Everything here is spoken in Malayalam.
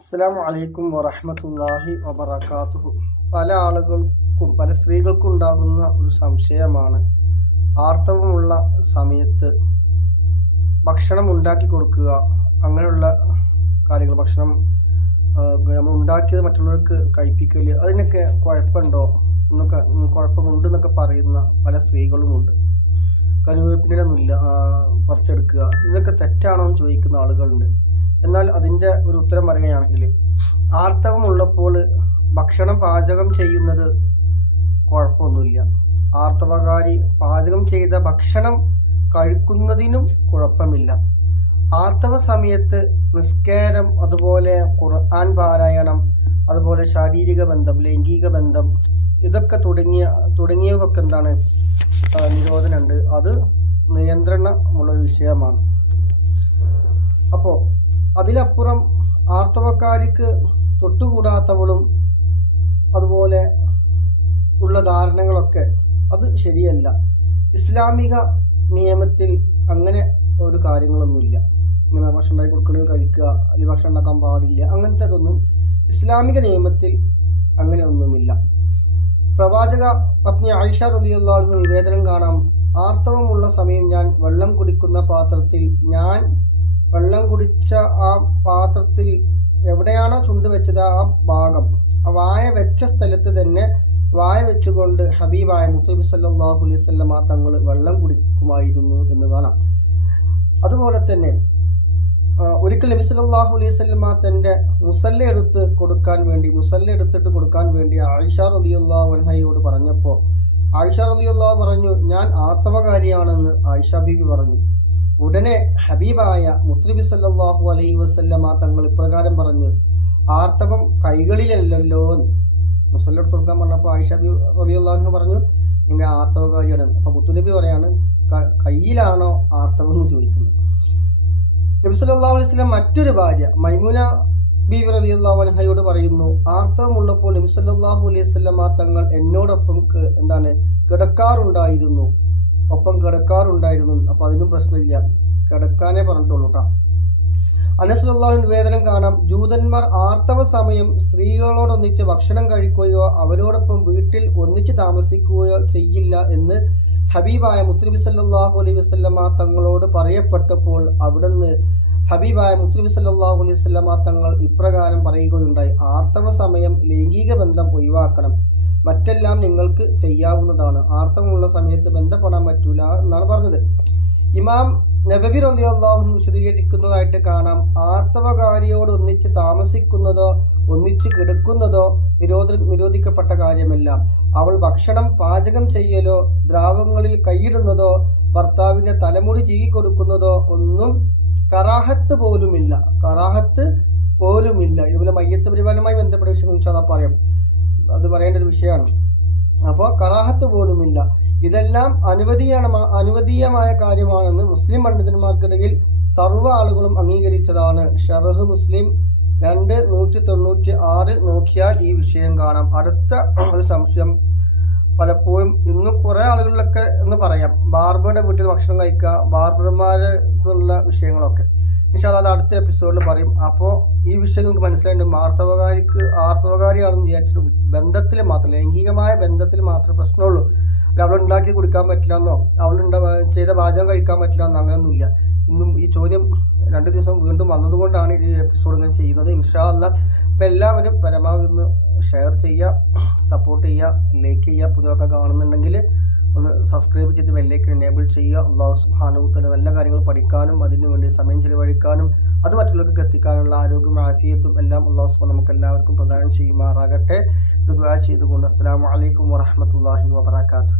അസ്സാം വലൈക്കും വറഹമത്തല്ലാഹി വബർക്കാത്തുഹു പല ആളുകൾക്കും പല സ്ത്രീകൾക്കും ഉണ്ടാകുന്ന ഒരു സംശയമാണ്. ആർത്തവമുള്ള സമയത്ത് ഭക്ഷണം ഉണ്ടാക്കി കൊടുക്കുക അങ്ങനെയുള്ള കാര്യങ്ങൾ ഭക്ഷണം നമ്മൾ ഉണ്ടാക്കിയത് മറ്റുള്ളവർക്ക് കഴിപ്പിക്കൽ അതിനൊക്കെ കുഴപ്പമുണ്ടോ എന്നൊക്കെ കുഴപ്പമുണ്ട് എന്നൊക്കെ പറയുന്ന പല സ്ത്രീകളുമുണ്ട്. കരുവേപ്പിനൊന്നുമില്ല പറിച്ചെടുക്കുക ഇതൊക്കെ തെറ്റാണോ എന്ന് ചോദിക്കുന്ന ആളുകളുണ്ട്. എന്നാൽ അതിന്റെ ഒരു ഉത്തരം പറയുകയാണെങ്കിൽ ആർത്തവമുള്ളപ്പോൾ ഭക്ഷണം പാചകം ചെയ്യുന്നത് കുഴപ്പമൊന്നുമില്ല. ആർത്തവകാരി പാചകം ചെയ്ത ഭക്ഷണം കഴിക്കുന്നതിനും കുഴപ്പമില്ല. ആർത്തവ സമയത്ത് നിസ്കാരം അതുപോലെ ഖുർആൻ പാരായണം അതുപോലെ ശാരീരിക ബന്ധം ലൈംഗിക ബന്ധം ഇതൊക്കെ തുടങ്ങിയ തുടങ്ങിയവയൊക്കെ എന്താണ് നിരോധനമുണ്ട്. അത് നിയന്ത്രണമുള്ളൊരു വിഷയമാണ്. അപ്പോൾ അതിലപ്പുറം ആർത്തവക്കാരിക്ക് തൊട്ടുകൂടാത്തവളും അതുപോലെ ഉള്ള ധാരണകളൊക്കെ അത് ശരിയല്ല. ഇസ്ലാമിക നിയമത്തിൽ അങ്ങനെ ഒരു കാര്യങ്ങളൊന്നുമില്ല. ഇങ്ങനെ ഭക്ഷണം ഉണ്ടാക്കി കൊടുക്കണത് കഴിക്കുക അല്ലെങ്കിൽ ഭക്ഷണം ഉണ്ടാക്കാൻ പാടില്ല അങ്ങനത്തെ ഇതൊന്നും ഇസ്ലാമിക നിയമത്തിൽ അങ്ങനെ ഒന്നുമില്ല. പ്രവാചക പത്നി ആയിഷ റലിയുള്ള നിവേദനം കാണാം ആർത്തവമുള്ള സമയം ഞാൻ വെള്ളം കുടിക്കുന്ന പാത്രത്തിൽ ഞാൻ വെള്ളം കുടിച്ച ആ പാത്രത്തിൽ എവിടെയാണോ ചുണ്ട് വെച്ചത് ആ ഭാഗം. ആ വായ വെച്ച സ്ഥലത്ത് തന്നെ വായ വെച്ചുകൊണ്ട് ഹബീബായ മുത്തബി സല്ലാഹു അലൈഹി സ്വല്ലമ തങ്ങൾ വെള്ളം കുടിക്കുമായിരുന്നു എന്ന് കാണാം. അതുപോലെ തന്നെ ഒരിക്കൽ നബി സല്ലല്ലാഹു അലൈഹി വസല്ലമ തന്റെ മുസല്ല എടുത്ത് കൊടുക്കാൻ വേണ്ടി മുസല്ല എടുത്തിട്ട് കൊടുക്കാൻ വേണ്ടി ആയിഷ റളിയല്ലാഹു അൻഹയോട് പറഞ്ഞപ്പോൾ ആയിഷ റളിയല്ലാഹു പറഞ്ഞു ഞാൻ ആർത്തവകാരിയാണെന്ന് ആയിഷ ബീബി പറഞ്ഞു. ഉടനെ ഹബീബായ മുത്രിബി സല്ലാഹു അലൈ വസല്ലമ തങ്ങൾ ഇപ്രകാരം പറഞ്ഞു ആർത്തവം കൈകളിലല്ലല്ലോ എന്ന്. മുസല്ല എടുത്ത് കൊടുക്കാൻ പറഞ്ഞപ്പോൾ ആയിഷ ബി അൻഹ പറഞ്ഞു നിങ്ങൾ ആർത്തവകാരിയാണ്. അപ്പോൾ മുത്തുനബി പറയാണ് "ക- കയ്യിലാണോ ആർത്തവം എന്ന് ചോദിക്കുന്നത്? നബി സല്ലല്ലാഹു അലൈഹി വസല്ലം മറ്റൊരു ഭാര്യ മൈമുന ബീവി റളിയല്ലാഹു അൻഹയോട് പറയുന്നു ആർത്തവമുള്ളപ്പോൾ നബി സല്ലല്ലാഹു അലൈഹി വസല്ലമ തങ്ങൾ എന്നോടൊപ്പം എന്താണ് കിടക്കാറുണ്ടായിരുന്നു. ഒപ്പം കിടക്കാറുണ്ടായിരുന്നു. അപ്പോൾ അതിനും പ്രശ്നമില്ല. കിടക്കാനേ പറഞ്ഞിട്ടുള്ളൂ കേട്ടോ അനസ്ലാഹു വേദനം കാണാം. ജൂതന്മാർ ആർത്തവ സമയം സ്ത്രീകളോടൊന്നിച്ച് ഭക്ഷണം കഴിക്കുകയോ അവരോടൊപ്പം വീട്ടിൽ ഒന്നിച്ച് താമസിക്കുകയോ ചെയ്യില്ല എന്ന് ഹബീബായ മുത്തുനബി സല്ലാഹു അലൈഹി വസല്ലമ തങ്ങളോട് പറയപ്പെട്ടപ്പോൾ അവിടുന്ന് ഹബീബായ മുത്തുനബി സല്ലാഹു അലൈഹി വസല്ലമ തങ്ങൾ ഇപ്രകാരം പറയുകയുണ്ടായി. ആർത്തവ സമയം ലൈംഗിക ബന്ധം ഒഴിവാക്കണം. മറ്റെല്ലാം നിങ്ങൾക്ക് ചെയ്യാവുന്നതാണ്. ആർത്തവമുള്ള സമയത്ത് ബന്ധപ്പെടാൻ പറ്റൂല എന്നാണ് പറഞ്ഞത്. ഇമാം നബവി റലി അള്ളാഹു വിശദീകരിക്കുന്നതായിട്ട് കാണാം. ആർത്തവകാരിയോട് ഒന്നിച്ച് താമസിക്കുന്നതോ ഒന്നിച്ച് കിടക്കുന്നതോ നിരോധ നിരോധിക്കപ്പെട്ട കാര്യമല്ല. അവൾ ഭക്ഷണം പാചകം ചെയ്യലോ ദ്രാവങ്ങളിൽ കൈയിടുന്നതോ ഭർത്താവിന്റെ തലമുടി ചീകി കൊടുക്കുന്നതോ ഒന്നും കറാഹത്ത് പോലുമില്ല. കറാഹത്ത് പോലുമില്ല. ഇതുപോലെ മയ്യത്ത് പരിപാലനവുമായി ബന്ധപ്പെട്ട വിഷയം പറയാം. അത് പറയേണ്ട ഒരു വിഷയമാണ്. അപ്പോൾ കറാഹത്ത് പോലുമില്ല. ഇതെല്ലാം അനുവദീയാണ് അനുവദീയമായ കാര്യമാണെന്ന് മുസ്ലിം പണ്ഡിതന്മാർക്കിടയിൽ സർവ ആളുകളും അംഗീകരിച്ചതാണ്. ഷറഹ് മുസ്ലിം രണ്ട് നൂറ്റി തൊണ്ണൂറ്റി ആറ് നോക്കിയാൽ ഈ വിഷയം കാണാം. അടുത്ത ഒരു സംശയം പലപ്പോഴും ഇന്ന് കുറേ ആളുകളിലൊക്കെ എന്ന് പറയാം. ബാർബറുടെ വീട്ടിൽ ഭക്ഷണം കഴിക്കുക ബാർബർമാർക്കുള്ള വിഷയങ്ങളൊക്കെ. പക്ഷേ അത് അടുത്ത എപ്പിസോഡിൽ പറയും. അപ്പോൾ ഈ വിഷയം നിങ്ങൾക്ക് മനസ്സിലായിട്ടുണ്ട്. ആർത്തവകാരിക്ക് ആർത്തവകാരിയാണെന്ന് വിചാരിച്ചിട്ട് ബന്ധത്തിൽ മാത്രം ലൈംഗികമായ ബന്ധത്തിൽ മാത്രമേ പ്രശ്നമുള്ളൂ. അല്ല അവൾ ഉണ്ടാക്കി കൊടുക്കാൻ പറ്റില്ല എന്നോ അവളുണ്ടാ ചെയ്ത പാചകം കഴിക്കാൻ പറ്റില്ല എന്നോ അങ്ങനെയൊന്നുമില്ല. ഇന്നും ഈ ചോദ്യം രണ്ട് ദിവസം വീണ്ടും വന്നതുകൊണ്ടാണ് ഈ എപ്പിസോഡ് ഞാൻ ചെയ്യുന്നത്. ഇൻഷാ അല്ല അപ്പോൾ എല്ലാവരും പരമാവധി ഒന്ന് ഷെയർ ചെയ്യുക സപ്പോർട്ട് ചെയ്യുക ലൈക്ക് ചെയ്യുക പുതിയ കാണുന്നുണ്ടെങ്കിൽ ഒന്ന് സബ്സ്ക്രൈബ് ചെയ്ത് ബെല്ലേക്ക് എനേബിൾ ചെയ്യുക. അള്ളാഹു സുബ്ഹാനഹു നല്ല കാര്യങ്ങൾ പഠിക്കാനും അതിനു വേണ്ടി സമയം ചെലവഴിക്കാനും അത് മറ്റുള്ളവർക്ക് എത്തിക്കാനുള്ള ആരോഗ്യം ആഫിയത്തും എല്ലാം അള്ളാഹു സുബ്ഹാനഹു നമുക്ക് എല്ലാവർക്കും പ്രദാനം ചെയ്യുമാറാകട്ടെ. ദുആ ചെയ്തുകൊണ്ട് അസ്സലാമു അലൈക്കും വറഹ്മത്തുള്ളാഹി വബറകാതുഹു.